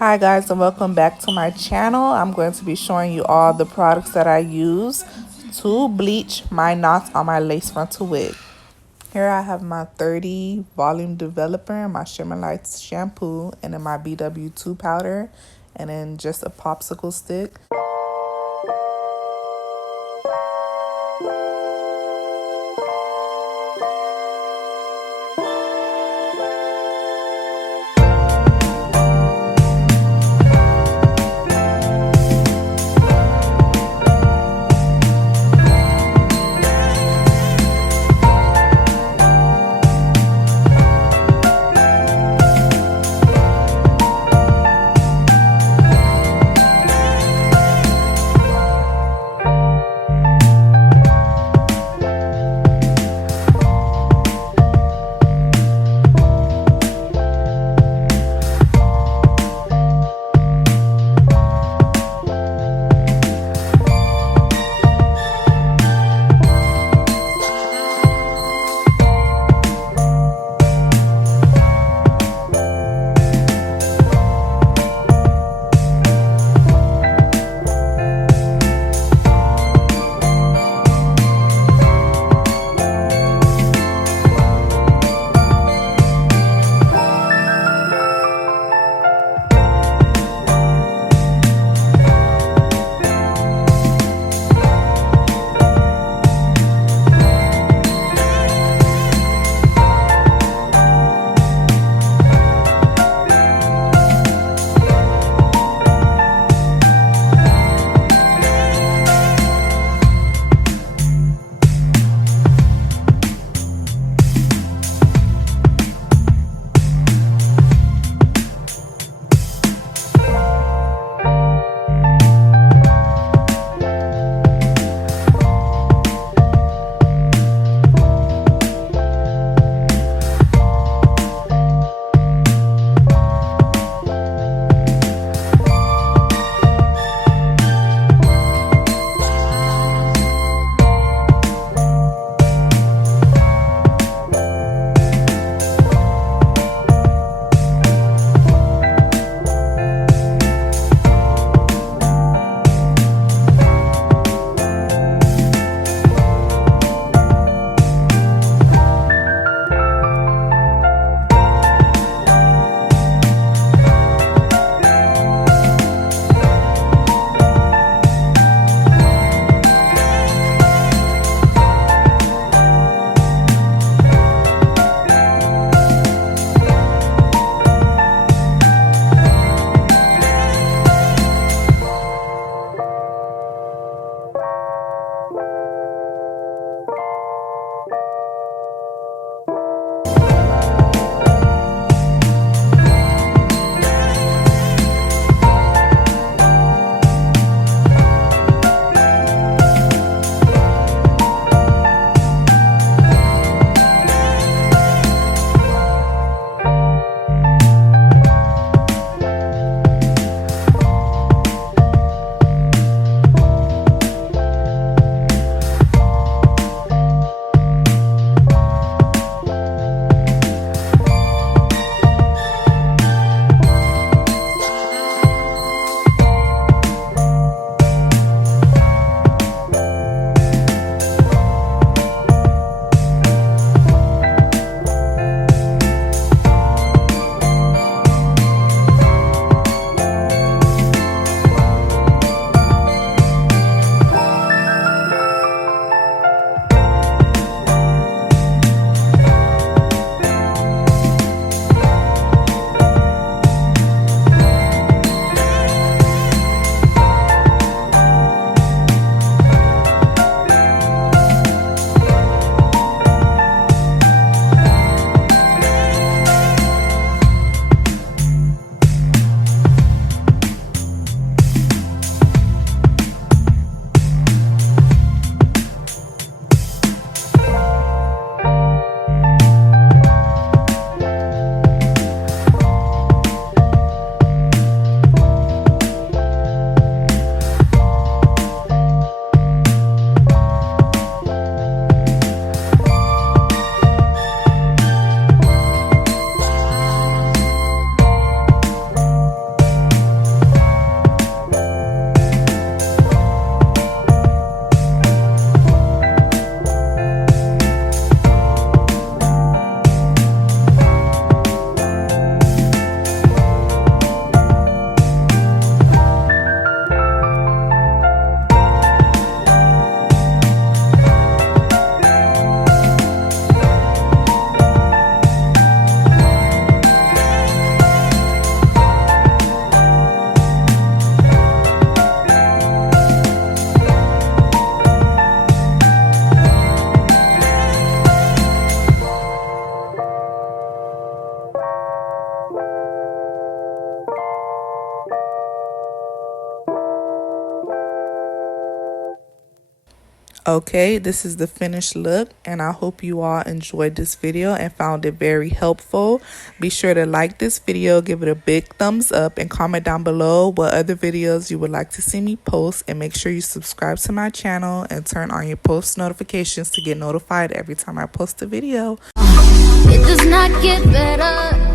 Hi guys, and welcome back to my channel. I'm going to be showing you all the products that I use to bleach my knots on my lace frontal wig. Here I have my 30 volume developer, my Shimmer Lights shampoo, and then my BW2 powder, and then just a popsicle stick. Okay, this is the finished look, and I hope you all enjoyed this video and found it very helpful. Be sure to like this video, give it a big thumbs up, and comment down below what other videos you would like to see me post, and make sure you subscribe to my channel and turn on your post notifications to get notified every time I post a video. It does not get better.